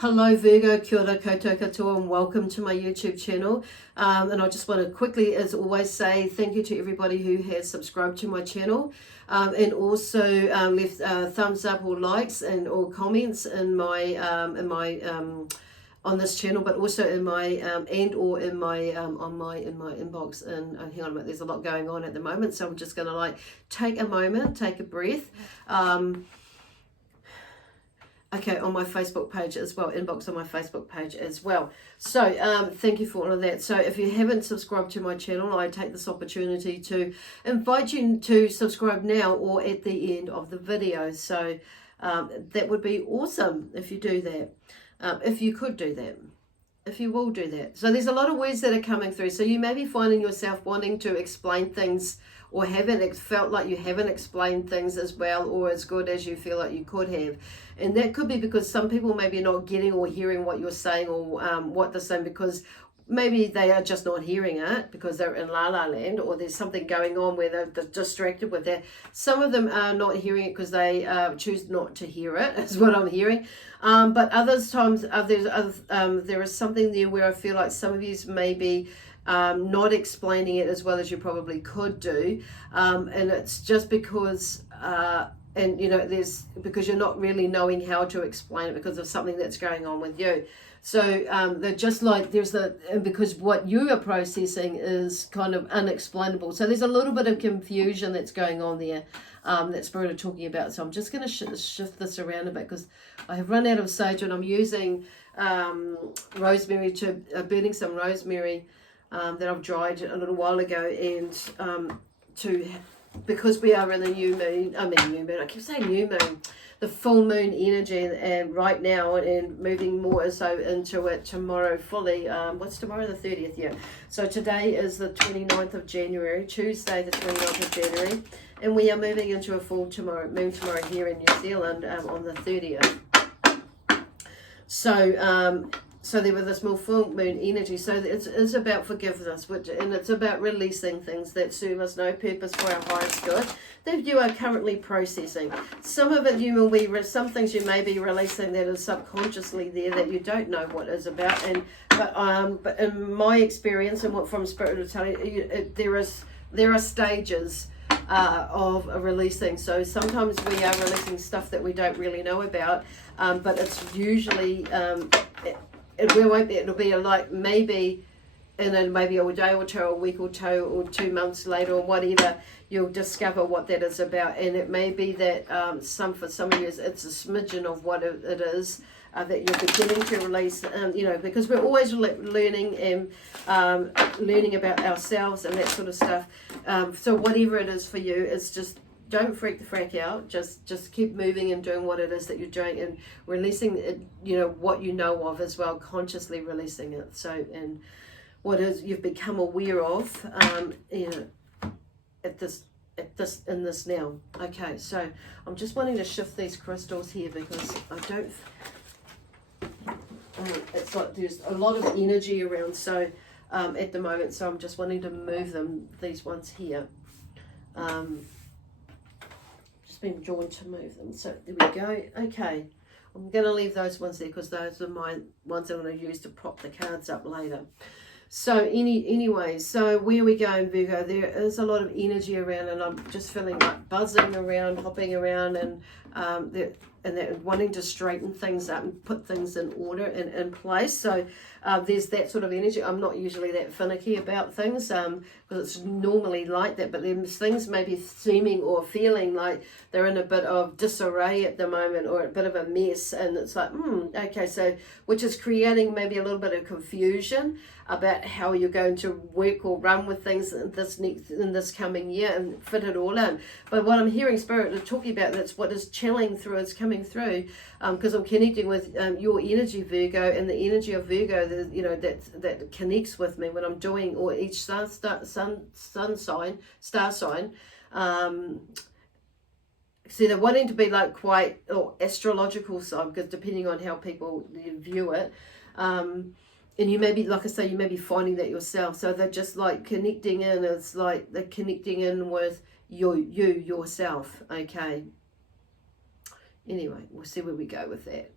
Hello Virgo, kia ora koutou katoa, and welcome to my YouTube channel. And I just want to quickly, as always, say thank you to everybody who has subscribed to my channel, and also left thumbs up or likes or comments in my on this channel, but also in my in my inbox. And hang on a minute, there's a lot going on at the moment, so I'm just going to take a moment, take a breath. Okay, on my Facebook page as well, inbox on my Facebook page as well. So thank you for all of that. So if you haven't subscribed to my channel, I take this opportunity to invite you to subscribe now or at the end of the video. So that would be awesome if you do that. If you could do that. If you will do that. So there's a lot of words that are coming through. So you may be finding yourself wanting to explain things, or haven't felt like you haven't explained things as well or as good as you feel like you could have. And that could be because some people maybe not getting or hearing what you're saying, or what they're saying, because maybe they are just not hearing it because they're in la la land, or there's something going on where they're distracted with that. Some of them are not hearing it because they choose not to hear it, is what I'm hearing. But others times there is something there where I feel like some of you may be not explaining it as well as you probably could do, and it's just because and you know, because you're not really knowing how to explain it because of something that's going on with you. So they're just like, because what you are processing is kind of unexplainable. So there's a little bit of confusion that's going on there, that Spirit are talking about. So I'm just going to shift this around a bit because I have run out of sage, and I'm using rosemary, burning some rosemary that I've dried a little while ago, and because we are in the new moon, I keep saying new moon, the full moon energy, and right now, and moving more so into it tomorrow fully. What's tomorrow? The 30th, yeah. So today is the 29th of January, Tuesday the 29th of January, and we are moving into a full moon tomorrow here in New Zealand on the 30th. So there was this more full moon energy. So it's about forgiveness, and it's about releasing things that serve us no purpose for our highest good that you are currently processing. Some of it some things you may be releasing that is subconsciously there that you don't know what is about. But in my experience and what from Spirit will tell you, there are stages of releasing. So sometimes we are releasing stuff that we don't really know about, but it's usually it'll be maybe in maybe a day or two, a week or two, or 2 months later, or whatever, you'll discover what that is about. And it may be that for some of you it's a smidgen of what it is that you're beginning to release, because we're always learning and learning about ourselves and that sort of stuff. So whatever it is for you, it's just, don't freak the frack out. Just keep moving and doing what it is that you're doing, and releasing it, what you know of as well, consciously releasing it. So, and what is you've become aware of, in this now. Okay, so I'm just wanting to shift these crystals here because I don't. It's like there's a lot of energy around. So at the moment, so I'm just wanting to move them. These ones here. Been drawn to move them. So there we go. Okay, I'm going to leave those ones there because those are my ones I'm going to use to prop the cards up later. So anyway, so where are we going, Virgo? There is a lot of energy around, and I'm just feeling like buzzing around, hopping around, and that wanting to straighten things up and put things in order and in place. So there's that sort of energy. I'm not usually that finicky about things because it's normally like that, but there's things maybe seeming or feeling like they're in a bit of disarray at the moment, or a bit of a mess, and it's like, okay, so which is creating maybe a little bit of confusion about how you're going to work or run with things in this coming year and fit it all in. But what I'm hearing Spirit are talking about, that's what is channeling through, is coming through, because I'm connecting with your energy, Virgo, and the energy of Virgo, that connects with me when I'm doing, or each star sign. See, they're wanting to be like quite or astrological side, because depending on how people view it, and you may be, like I say, you may be finding that yourself. So they're just like connecting in. It's like they're connecting in with yourself. Okay. Anyway, we'll see where we go with that.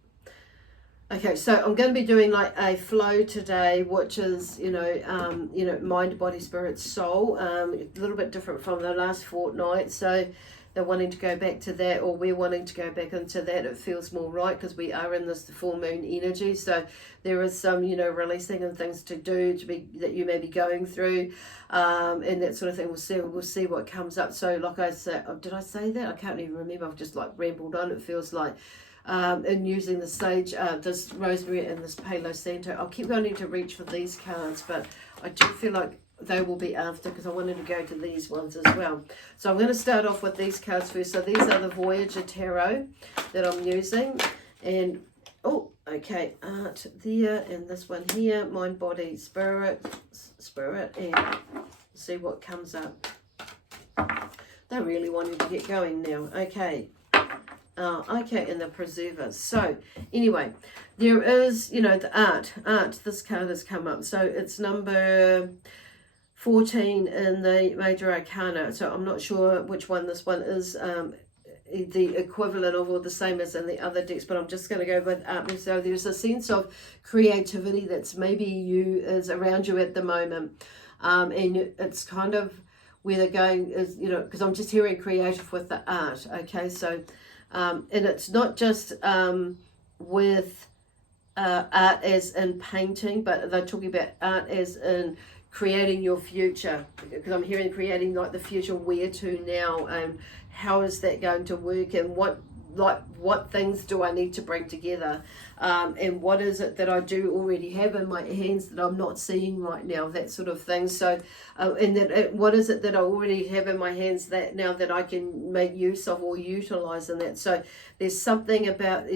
Okay, so I'm going to be doing like a flow today, which is, mind, body, spirit, soul. A little bit different from the last fortnight. So they're wanting to go back to that, or we're wanting to go back into that. It feels more right because we are in this full moon energy. So there is some, releasing and things to do that you may be going through, and that sort of thing. We'll see what comes up. So like I said, did I say that? I can't even remember. I've just like rambled on. It feels like. And using the sage, this rosemary and this Palo Santo. I'll keep wanting to reach for these cards, but I do feel like they will be after because I wanted to go to these ones as well. So I'm going to start off with these cards first. So these are the Voyager Tarot that I'm using. And, okay, art there, and this one here, mind, body, spirit, and see what comes up. They're really wanting to get going now. Okay. Okay, and the Preserver. So anyway, there is, the art. This card has come up. So it's number 14 in the Major Arcana. So I'm not sure which one this one is, the equivalent of or the same as in the other decks, but I'm just going to go with art. So there's a sense of creativity that's maybe is around you at the moment, and it's kind of where they're going is, because I'm just hearing creative with the art. Okay, so and it's not just with art as in painting, but they're talking about art as in creating your future, because I'm hearing creating like the future, where to now, and how is that going to work, and what things do I need to bring together, and what is it that I do already have in my hands that I'm not seeing right now, that sort of thing. So and that what is it that I already have in my hands that now that I can make use of or utilize in that. So there's something about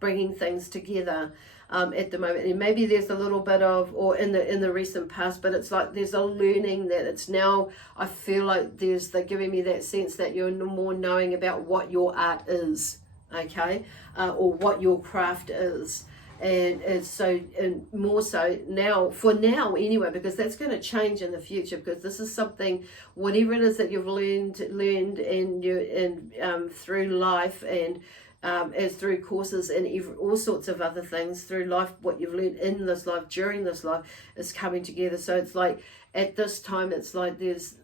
bringing things together at the moment, and maybe there's a little bit of, or in the recent past, but it's like there's a learning that it's now, I feel like they're giving me that sense that you're more knowing about what your art is, okay, or what your craft is, and so, and more so now, for now anyway, because that's going to change in the future, because this is something, whatever it is that you've learned and through life, and as through courses and all sorts of other things through life, what you've learned in this life, during this life, is coming together. So it's like at this time, it's like there's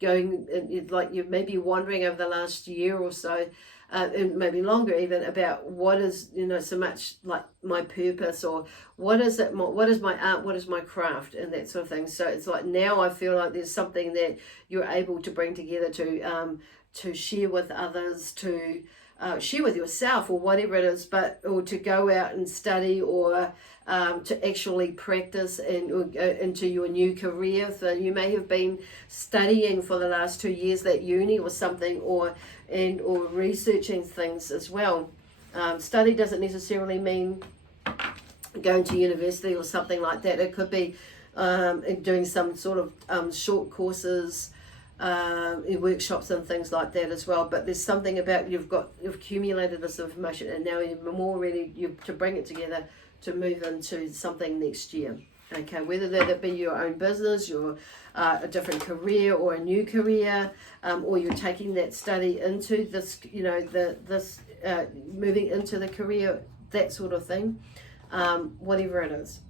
going, like you may be wondering over the last year or so, and maybe longer even, about what is, so much like my purpose, or what is it, what is my art, what is my craft, and that sort of thing. So it's like now I feel like there's something that you're able to bring together to share with others, to share with yourself, or whatever it is, or to go out and study, or to actually practice and into your new career. So you may have been studying for the last 2 years at uni or something, or researching things as well. Study doesn't necessarily mean going to university or something like that. It could be doing some sort of short courses, workshops and things like that as well. But there's something about you've accumulated this information, and now you're more ready to bring it together to move into something next year. Okay, whether that be your own business, your a different career, or a new career, or you're taking that study into this, moving into the career, that sort of thing, whatever it is.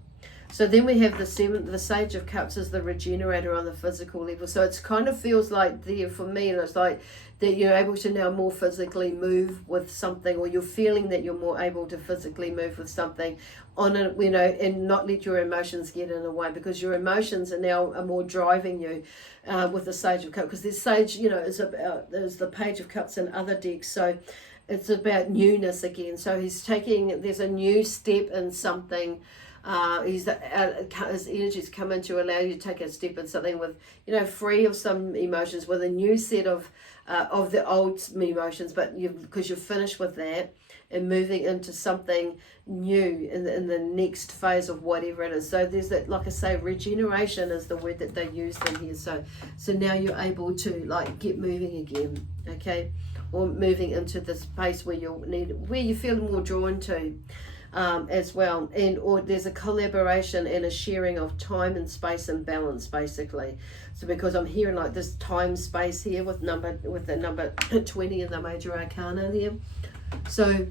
So then we have the Sage of Cups is the regenerator on the physical level. So it's kind of feels like there for me, and it's like that you're able to now more physically move with something, or you're feeling that you're more able to physically move with something on a, and not let your emotions get in the way, because your emotions are more driving you with the Sage of Cups. Because this Sage, there's the Page of Cups in other decks. So it's about newness again. So there's a new step in something. His energies come in to allow you to take a step in something with, free of some emotions, with a new set of the old emotions, but because you're finished with that, and moving into something new in the next phase of whatever it is. So there's that, like I say, regeneration is the word that they used in here. So now you're able to get moving again, okay, or moving into the space where you feel more drawn to. As well, or there's a collaboration and a sharing of time and space and balance, basically. So because I'm hearing like this time space here with the number 20 in the Major Arcana there. So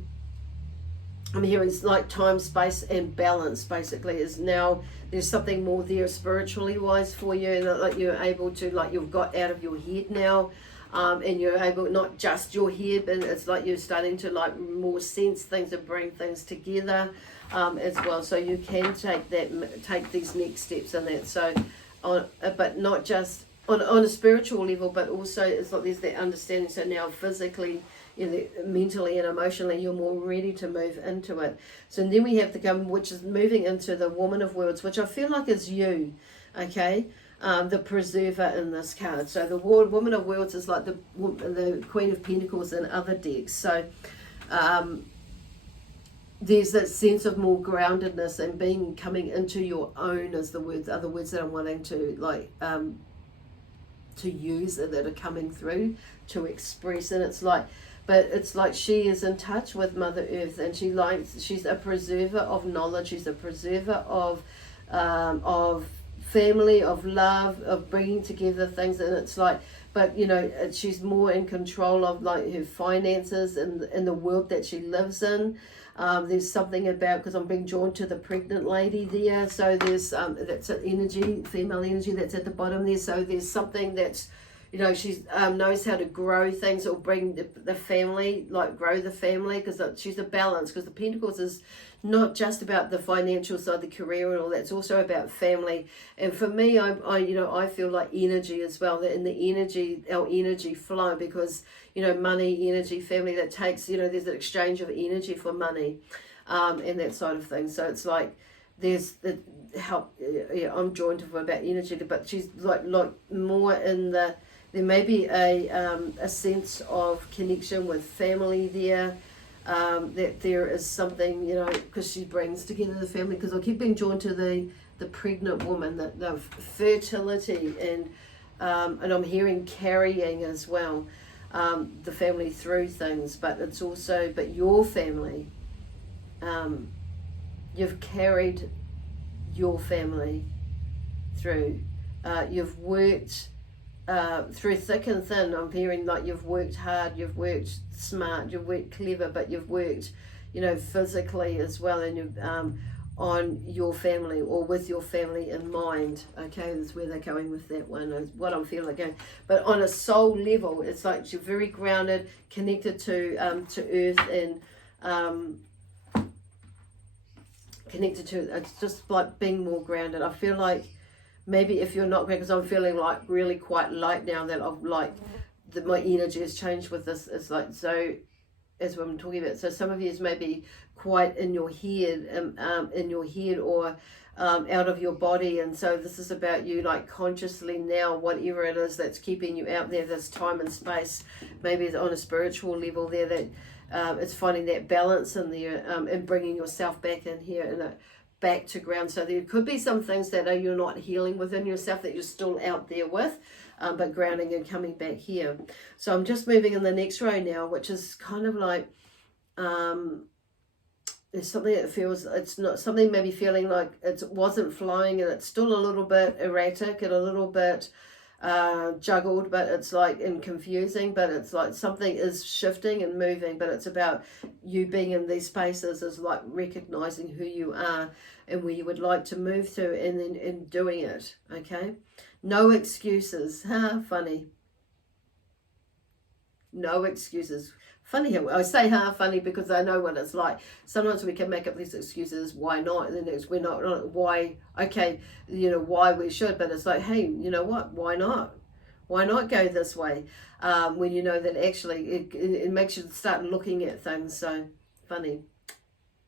I'm hearing it's like time, space, and balance. Basically, is now there's something more there spiritually wise for you, and like you're able to, like you've got out of your head now, and you're able, not just your head, but it's like you're starting to like more sense things and bring things together as well. So you can take these next steps in that. So, but not just on a spiritual level, but also it's like there's that understanding. So now physically, you know, mentally and emotionally, you're more ready to move into it. So then we have the come, which is moving into the Woman of Worlds, which I feel like is you, okay? The preserver in this card. So the Woman of Worlds is like the Queen of Pentacles in other decks. So there's that sense of more groundedness and coming into your own, as other words that I'm wanting to like to use that are coming through to express. And it's like, but it's like she is in touch with Mother Earth, and she's a preserver of knowledge. She's a preserver of family, of love, of bringing together things. And it's like, but you know, she's more in control of like her finances and in the world that she lives in. There's something about, because I'm being drawn to the pregnant lady there, so there's that's an energy, female energy that's at the bottom there. So there's something that's, you know, she knows how to grow things or bring the family, like grow the family, because she's a balance, because the Pentacles is not just about the financial side, the career and all that. It's also about family. And for me, I feel like energy as well, that in the energy, our energy flow, because, you know, money, energy, family, that takes, you know, there's an exchange of energy for money and that side of things. So it's like there's the help. Yeah, I'm drawn to her about energy, but she's like more in the, there may be a sense of connection with family there. That there is something, you know, because she brings together the family, because I keep being drawn to the pregnant woman, the fertility, and I'm hearing carrying as well, the family through things, but it's also, but your family, you've carried your family through, you've worked through thick and thin. I'm hearing like you've worked hard, you've worked smart, you've worked clever, but you've worked, you know, physically as well, and you've on your family or with your family in mind. Okay, that's where they're going with that one, is what I'm feeling again. But on a soul level, it's like you're very grounded, connected to earth, and connected to, it's just like being more grounded. I feel like maybe if you're not, because I'm feeling like really quite light now, that I've like my energy has changed with this. It's like, so as what I'm talking about, so some of you is maybe quite in your head, or out of your body, and so this is about you like consciously now, whatever it is that's keeping you out there, this time and space, maybe on a spiritual level there, that it's finding that balance in there, and bringing yourself back in here and back to ground. So there could be some things that you're not healing within yourself, that you're still out there with, but grounding and coming back here. So I'm just moving in the next row now, which is kind of like there's something that feels, it's not something, maybe feeling like it wasn't flowing, and it's still a little bit erratic and a little bit juggled, but it's like and confusing, but it's like something is shifting and moving, but it's about you being in these spaces, is like recognizing who you are and where you would like to move to, and then in doing it. Okay, no excuses. Funny, no excuses. Funny how I say funny, because I know what it's like. Sometimes we can make up these excuses, why not, and then we're not why, okay, you know, why we should, but it's like, hey, you know what, why not go this way, when you know that actually it makes you start looking at things. So funny,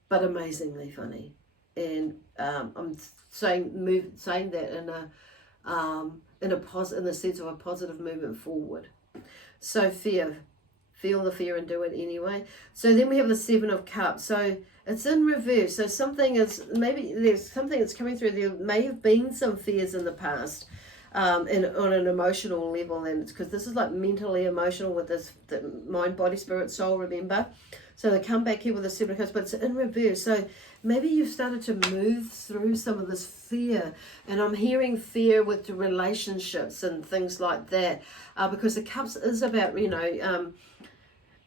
but amazingly funny. And I'm saying that in the sense of a positive movement forward. So feel the fear and do it anyway. So then we have the Seven of Cups. So it's in reverse. So something is, maybe there's something that's coming through. There may have been some fears in the past, and on an emotional level, and it's because this is like mentally emotional with this mind, body, spirit, soul, remember? So they come back here with the Seven of Cups, but it's in reverse. So maybe you've started to move through some of this fear, and I'm hearing fear with the relationships and things like that, because the Cups is about, you know,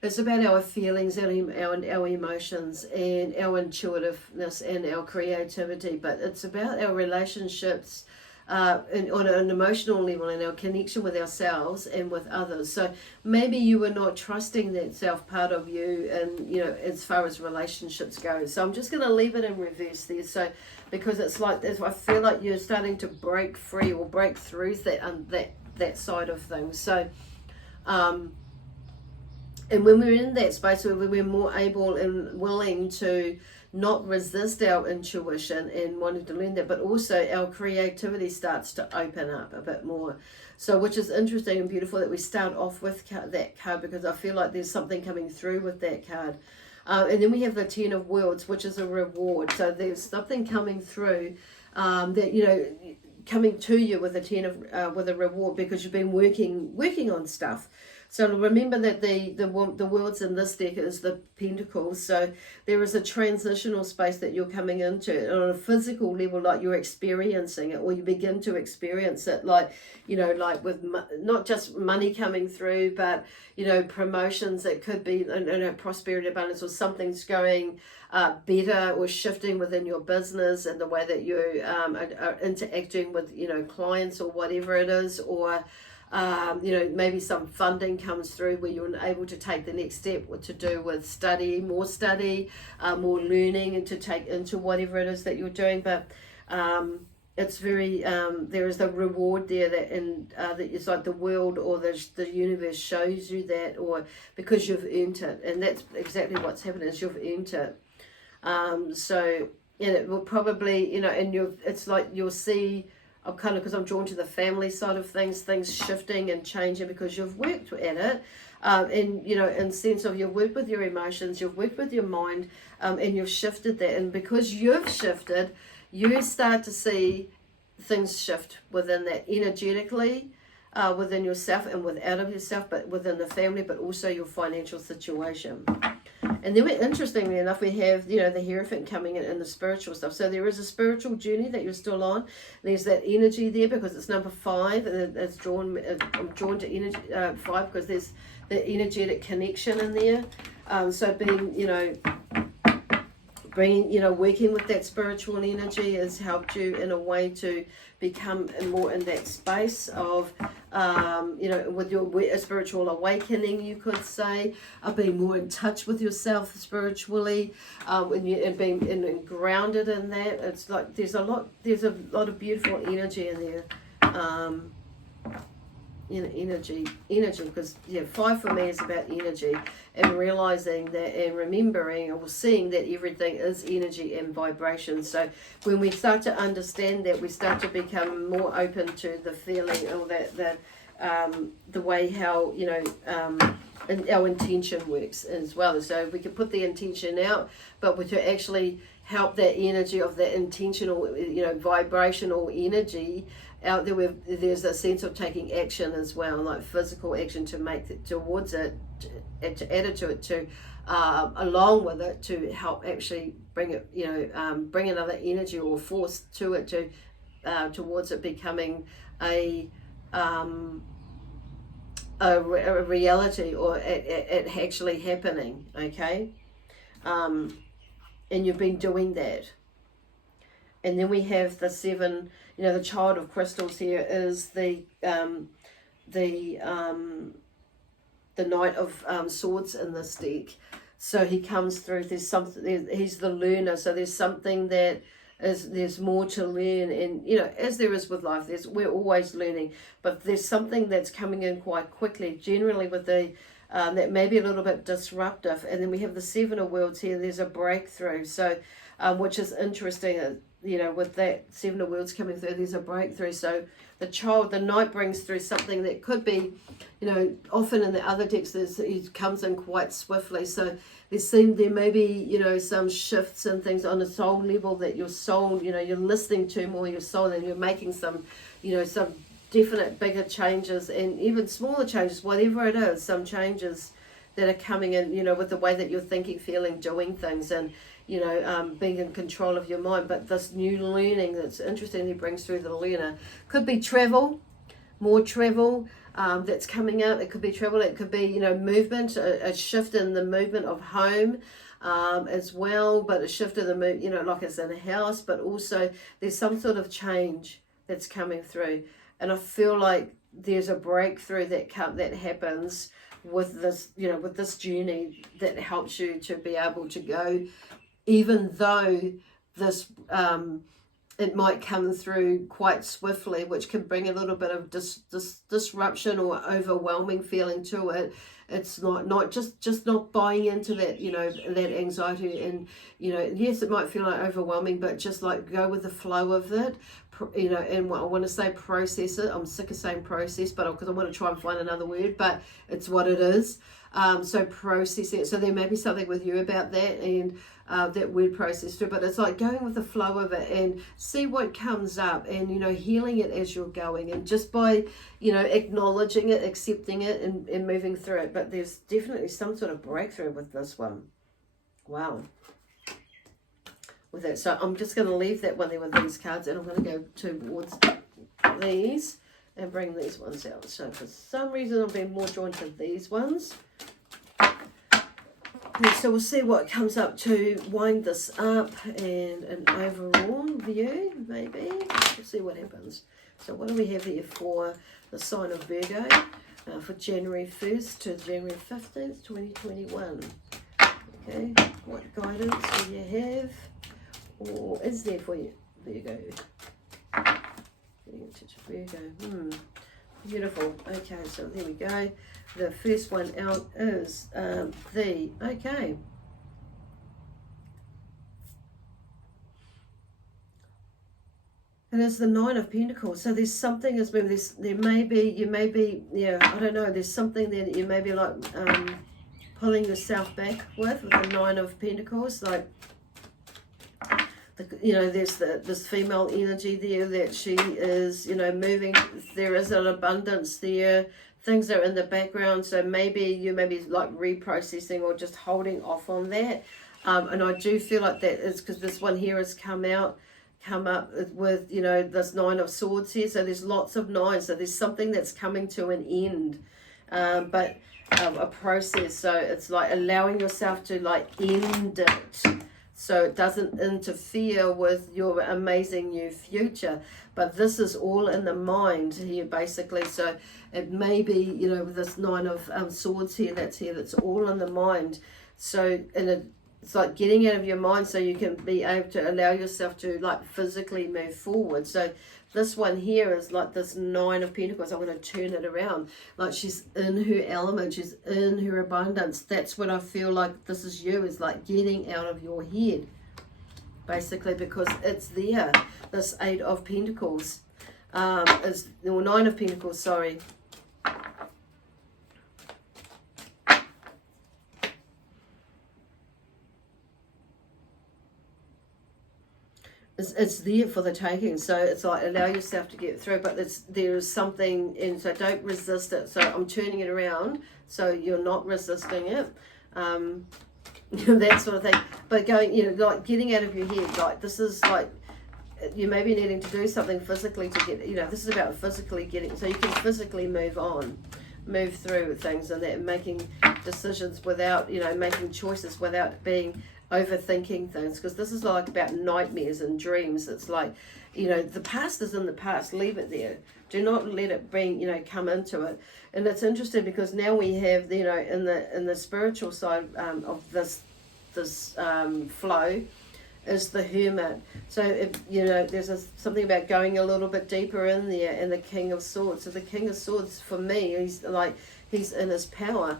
It's about our feelings and our emotions and our intuitiveness and our creativity, but it's about our relationships on an emotional level and our connection with ourselves and with others. So maybe you were not trusting that self part of you, and as far as relationships go. So I'm just going to leave it in reverse there. So because it's like, I feel like you're starting to break free or break through that side of things. So and when we're in that space where we're more able and willing to not resist our intuition and wanting to learn that, but also our creativity starts to open up a bit more. So which is interesting and beautiful that we start off with that card, because I feel like there's something coming through with that card. And then we have the Ten of Worlds, which is a reward. So there's something coming through that, coming to you with a with a reward, because you've been working on stuff. So remember that the worlds in this deck is the Pentacles. So there is a transitional space that you're coming into, and on a physical level, like you're experiencing it, or you begin to experience it, like with not just money coming through, but promotions. It could be prosperity, abundance, or something's going better or shifting within your business and the way that you are interacting with clients or whatever it is, or maybe some funding comes through where you're able to take the next step, what to do with more learning, and to take into whatever it is that you're doing. But it's very there is a reward there that it's like the world or the universe shows you that, or because you've earned it, and that's exactly what's happening, is you've earned it. So it will probably and it's like you'll see. Because I'm drawn to the family side of things shifting and changing because you've worked at it, and in sense of you've worked with your emotions, you've worked with your mind, and you've shifted that. And because you've shifted, you start to see things shift within that energetically, within yourself and without of yourself, but within the family, but also your financial situation. And then, interestingly enough, we have, the Hierophant coming in and the spiritual stuff. So there is a spiritual journey that you're still on. There's that energy there because it's number 5. And I'm drawn to energy 5 because there's the energetic connection in there. So working with that spiritual energy has helped you in a way to become more in that space of, with your spiritual awakening, you could say, of being more in touch with yourself spiritually, and being grounded in that. It's like there's a lot of beautiful energy in there. Energy, because 5 for me is about energy and realizing that and remembering or seeing that everything is energy and vibration. So when we start to understand that, we start to become more open to the feeling or the way how and our intention works as well. So we can put the intention out, but to actually help that energy of that intentional vibrational energy out there, there's a sense of taking action as well, like physical action to make it towards it, to add it to it, to along with it, to help actually bring it, bring another energy or force to it, to towards it becoming a reality, or it actually happening. Okay, and you've been doing that. And then we have the 7, the Child of Crystals here is the Knight of Swords in this deck. So he comes through, he's the learner, so there's something there's more to learn, and as there is with life, we're always learning, but there's something that's coming in quite quickly, generally with the that may be a little bit disruptive. And then we have the 7 of Worlds here, there's a breakthrough, so which is interesting. With that 7 of Worlds coming through, there's a breakthrough. So the Knight brings through something that could be, often in the other decks, it comes in quite swiftly. So there may be, some shifts and things on a soul level that your soul, you're listening to more your soul, and you're making some, some definite bigger changes, and even smaller changes, whatever it is, some changes that are coming in, with the way that you're thinking, feeling, doing things, and being in control of your mind. But this new learning that's interesting he brings through the learner could be travel, more travel, that's coming up. It could be travel, it could be, you know, movement, a shift in the movement of home as well, but a shift in the move, you know, like it's in a house, but also there's some sort of change that's coming through. And I feel like there's a breakthrough that happens with this, you know, with this journey that helps you to be able to go, even though this it might come through quite swiftly, which can bring a little bit of disruption or overwhelming feeling to it. It's not just not buying into that, you know, that anxiety, and, you know, yes, it might feel like overwhelming, but just like go with the flow of it, you know. And I want to say process it. I'm sick of saying process, but because I want to try and find another word, but it's what it is. So process it. So there may be something with you about that, and that word process too, but it's like going with the flow of it and see what comes up, and, you know, healing it as you're going, and just by, you know, acknowledging it, accepting it, and moving through it. But there's definitely some sort of breakthrough with this one. Wow. With that, so I'm just going to leave that one there with these cards, and I'm going to go towards these and bring these ones out. So for some reason I've been more drawn to these ones. So we'll see what comes up to wind this up, and an overall view, maybe. We'll see what happens. So what do we have here for the sign of Virgo for January 1st to January 15th, 2021? Okay, what guidance do you have, or is there for you, Virgo? Getting into Virgo. Beautiful. Okay, so there we go. The first one out is okay. And it's the Nine of Pentacles. So there's something as well. You may be, yeah, I don't know. There's something there that you may be like pulling yourself back with the Nine of Pentacles. Like, you know, there's this female energy there that she is, you know, moving. There is an abundance there. Things are in the background, so maybe you may be like reprocessing or just holding off on that. And I do feel like that is because this one here has come up with, you know, this Nine of Swords here. So there's lots of nines. So there's something that's coming to an end, but a process. So it's like allowing yourself to like end it, so it doesn't interfere with your amazing new future. But this is all in the mind here, basically. So it may be, you know, with this Nine of Swords here, that's all in the mind. So, and it's like getting out of your mind so you can be able to allow yourself to like physically move forward. So this one here is like this Nine of Pentacles. I'm going to turn it around. Like she's in her element. She's in her abundance. That's what I feel like this is you, is like getting out of your head. Basically, because it's there. This Eight of Pentacles or Nine of Pentacles, sorry. It's there for the taking, so it's like allow yourself to get through, but there is something, and so don't resist it. So I'm turning it around so you're not resisting it, that sort of thing. But going, you know, like getting out of your head, like this is like you may be needing to do something physically to get, you know, this is about physically getting, so you can physically move through things, and that making decisions without, you know, making choices without being overthinking things, because this is like about nightmares and dreams. It's like, you know, the past is in the past, leave it there, do not let it bring, you know, come into it. And it's interesting because now we have, you know, in the spiritual side of this flow is the Hermit. So if, you know, there's something about going a little bit deeper in there, and the King of Swords. So the King of Swords, for me, he's in his power.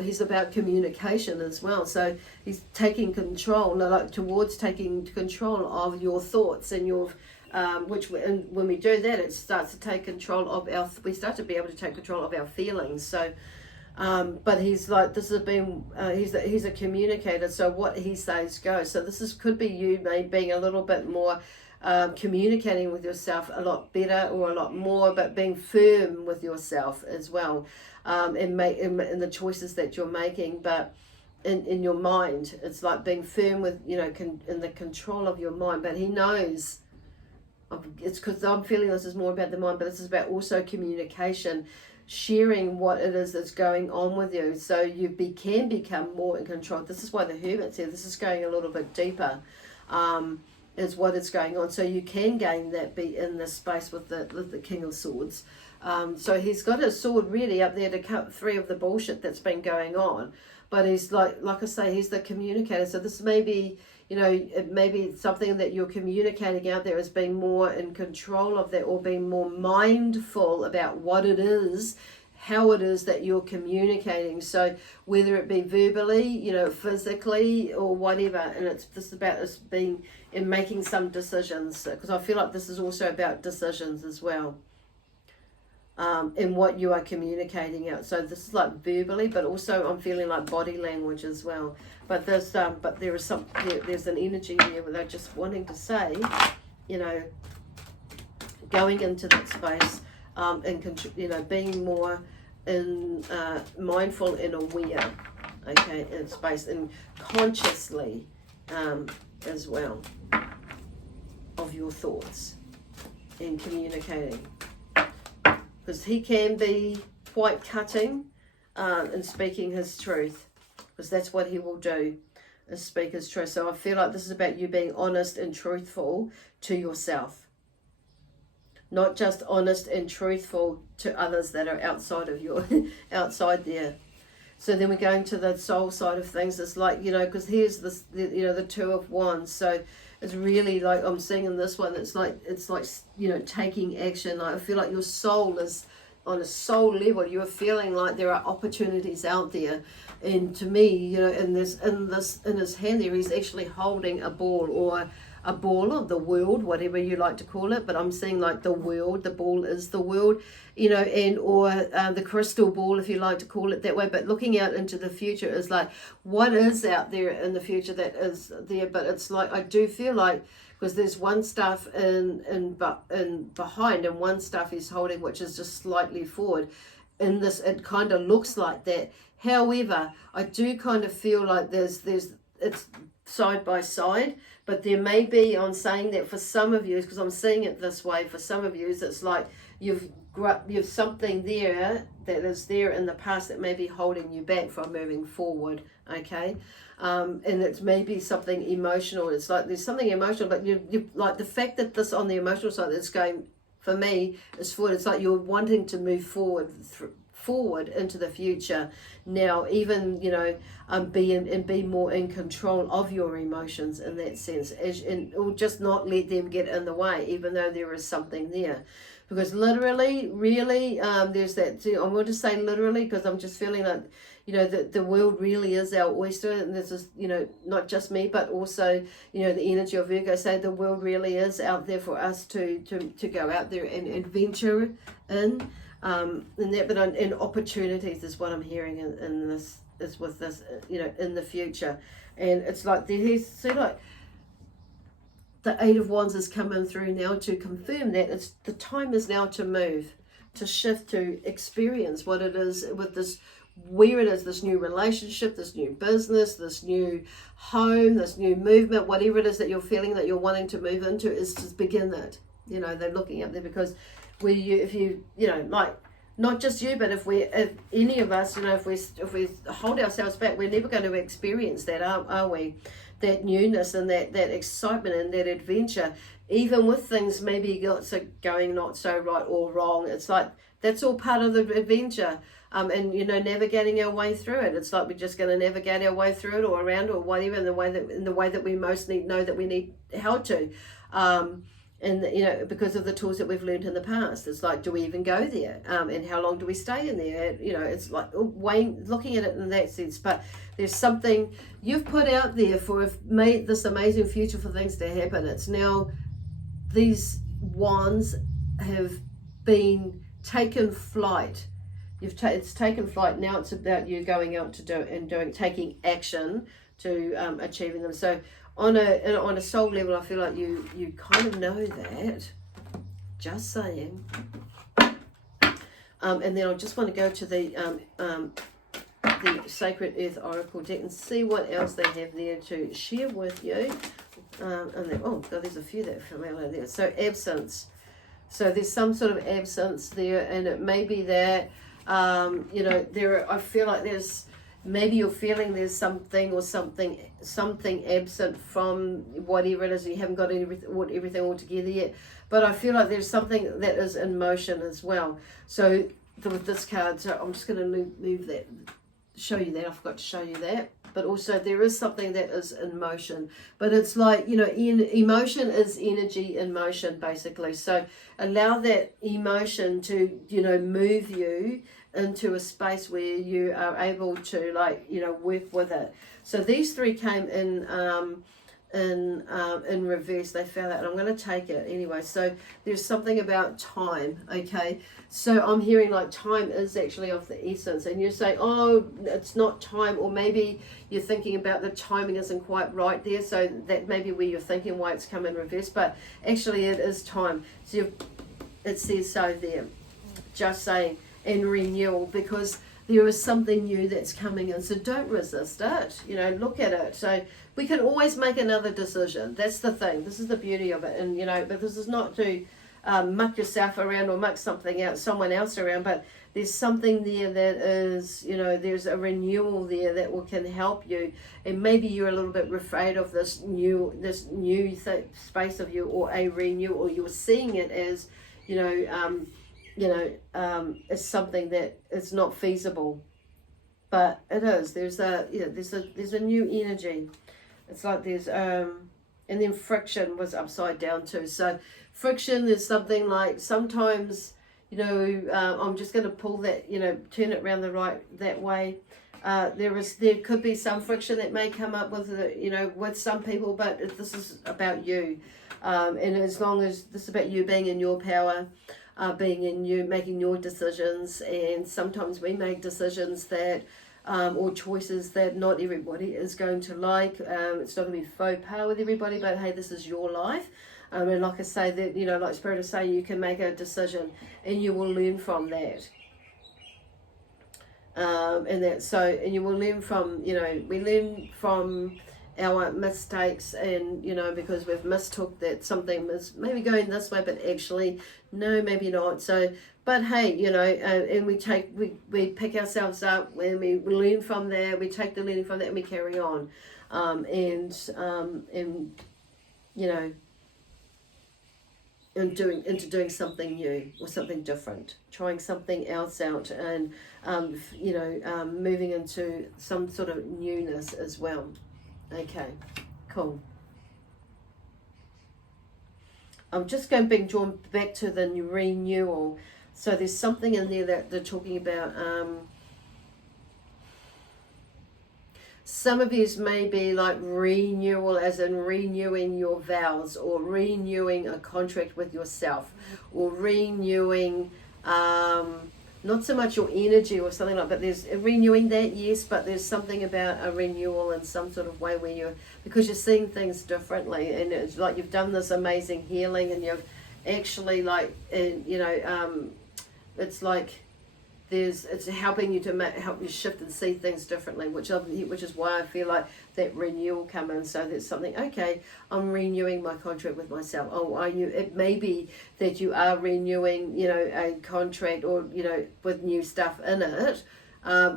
He's about communication as well. So he's taking control, like towards taking control of your thoughts and your, when we do that, it starts to take control of we start to be able to take control of our feelings. So, but he's like, this has been, he's a communicator. So what he says goes. So this could be you maybe being a little bit more, communicating with yourself a lot better or a lot more, but being firm with yourself as well. In the choices that you're making, but in your mind, it's like being firm with, you know, in the control of your mind. But he knows, it's because I'm feeling this is more about the mind, but this is about also communication. sharing what it is that's going on with you, so you can become more in control. This is why the Hermit's here. This is going a little bit deeper, is what is going on. So you can gain that, be in this space with the King of Swords. So he's got his sword really up there to cut free of the bullshit that's been going on. But he's like I say, he's the communicator. So this may be, it may be something that you're communicating out there as being more in control of that, or being more mindful about what it is, how it is that you're communicating. So whether it be verbally, physically, or whatever. And it's just about us being in making some decisions, because I feel like this is also about decisions as well. In what you are communicating out. So this is like verbally, but also I'm feeling like body language as well. But there's there's an energy there where they're just wanting to say, going into that space, and being more mindful and aware, okay, in space, and consciously as well of your thoughts and communicating. Because he can be quite cutting in speaking his truth, because that's what he will do, is speak his truth. So I feel like this is about you being honest and truthful to yourself, not just honest and truthful to others that are outside of your outside there. So then we're going to the soul side of things. It's like, because here's this, the Two of Wands. So it's really like I'm seeing in this one, it's like taking action. Like I feel like your soul is on a soul level. You're feeling like there are opportunities out there, and to me, in his hand there, he's actually holding a ball, or a ball of the world, whatever you like to call it. But I'm seeing like the world. The ball is the world, or the crystal ball, if you like to call it that way. But looking out into the future is like, what is out there in the future that is there? But it's like, I do feel like, because there's one stuff in behind, and one stuff he's holding, which is just slightly forward. In this, it kind of looks like that. However, I do kind of feel like it's side by side, but there may be, on saying that for some of you, because I'm seeing it this way, for some of you, it's like you've something there that is there in the past that may be holding you back from moving forward, okay? And it's maybe something emotional. It's like there's something emotional, but you like the fact that this on the emotional side that's going, for me, is forward. It's like you're wanting to move forward into the future now, even be more in control of your emotions in that sense, or just not let them get in the way, even though there is something there. Because literally, really, there's that too. I'm going to say literally, because I'm just feeling like, that the world really is our oyster, and this is, not just me, but also, the energy of Virgo. Say the world really is out there for us to go out there and adventure in. And opportunities is what I'm hearing in this, is with this, in the future. And it's like the Eight of Wands is coming through now to confirm that the time is now to move, to shift, to experience what it is with this, where it is, this new relationship, this new business, this new home, this new movement, whatever it is that you're feeling that you're wanting to move into, is to begin that. They're looking up there, because if you not just you, but if any of us, if we hold ourselves back, we're never going to experience that, are we? That newness and that excitement and that adventure, even with things maybe going not so right or wrong. It's like that's all part of the adventure, and navigating our way through it. It's like we're just going to navigate our way through it, or around, or whatever, in the way that we most know that we need how to. And because of the tools that we've learned in the past. It's like, do we even go there? And how long do we stay in there? It's like looking at it in that sense. But there's something you've put out there for made this amazing future for things to happen. It's now, these wands have been taken flight. It's taken flight. Now it's about you going out to do and taking action to achieving them. So on a soul level, I feel like you kind of know that. Just saying. And then I just want to go to the Sacred Earth Oracle deck and see what else they have there to share with you. And then, oh God, there's a few that come out there. So absence. So there's some sort of absence there, and it may be that You know, I feel like there's, maybe you're feeling there's something or something absent from whatever it is. You haven't got everything all together yet. But I feel like there's something that is in motion as well. So with this card, so I'm just going to move that, show you that. I forgot to show you that. But also there is something that is in motion. But it's like, you know, emotion is energy in motion, basically. So allow that emotion to, you know, move you into a space where you are able to, like, you know, work with it. So these three came in reverse. They fell out, and I'm going to take it anyway. So there's something about time. Okay, so I'm hearing like time is actually of the essence, and you say, oh, it's not time, or maybe you're thinking about the timing isn't quite right there, so that may be where you're thinking why it's come in reverse, but actually it is time. So it says so there, just saying, and renewal, because there is something new that's coming in. So don't resist it, you know, look at it. So we can always make another decision. That's the thing. This is the beauty of it. And, you know, but this is not to muck yourself around or muck someone else around, but there's something there that is, you know, there's a renewal there that can help you. And maybe you're a little bit afraid of this new space of you, or a renewal, or you're seeing it as, it's something that is not feasible, but it is. There's a new energy. It's like there's and then friction was upside down too. So friction is something like, sometimes, you know, I'm just going to pull that, you know, turn it around that way. There could be some friction that may come up with, you know, with some people, but this is about you, and as long as this is about you being in your power, being in you, making your decisions. And sometimes we make decisions that or choices that not everybody is going to like. It's not going to be faux pas with everybody, but hey, this is your life. And like I say, that, you know, like Spirit is saying, you can make a decision and you will learn from that. And you will learn from, you know, we learn from our mistakes, and, you know, because we've mistook that something is maybe going this way, but actually no, maybe not. So, but hey, you know, and we pick ourselves up when we learn from there. We take the learning from that and we carry on, and you know, into doing something new or something different, trying something else out, and moving into some sort of newness as well. Okay, cool. I'm just being drawn back to the renewal. So there's something in there that they're talking about. Some of these may be like renewal, as in renewing your vows, or renewing a contract with yourself, or renewing not so much your energy or something like that. There's renewing that, yes, but there's something about a renewal in some sort of way where because you're seeing things differently, and it's like you've done this amazing healing, and you've actually it's like it's helping you to help you shift and see things differently, which is why I feel like that renewal come in. So there's something, okay, I'm renewing my contract with myself. Oh, it may be that you are renewing, you know, a contract, or, you know, with new stuff in it,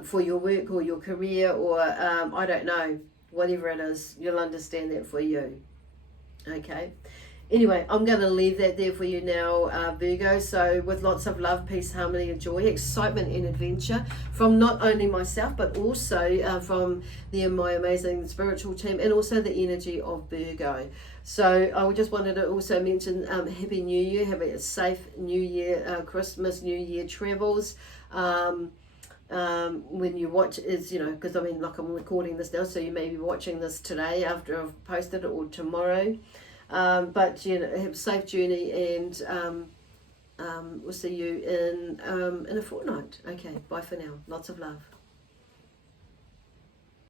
for your work or your career, or I don't know, whatever it is, you'll understand that for you. Okay. Anyway, I'm going to leave that there for you now, Virgo. So with lots of love, peace, harmony, and joy, excitement and adventure from not only myself, but also from my amazing spiritual team, and also the energy of Virgo. So I just wanted to also mention Happy New Year. Have a safe New Year, Christmas, New Year travels. When you watch is, you know, because I mean, like, I'm recording this now, so you may be watching this today after I've posted it, or tomorrow. But, you know, have a safe journey, and we'll see you in a fortnight. Okay, bye for now. Lots of love.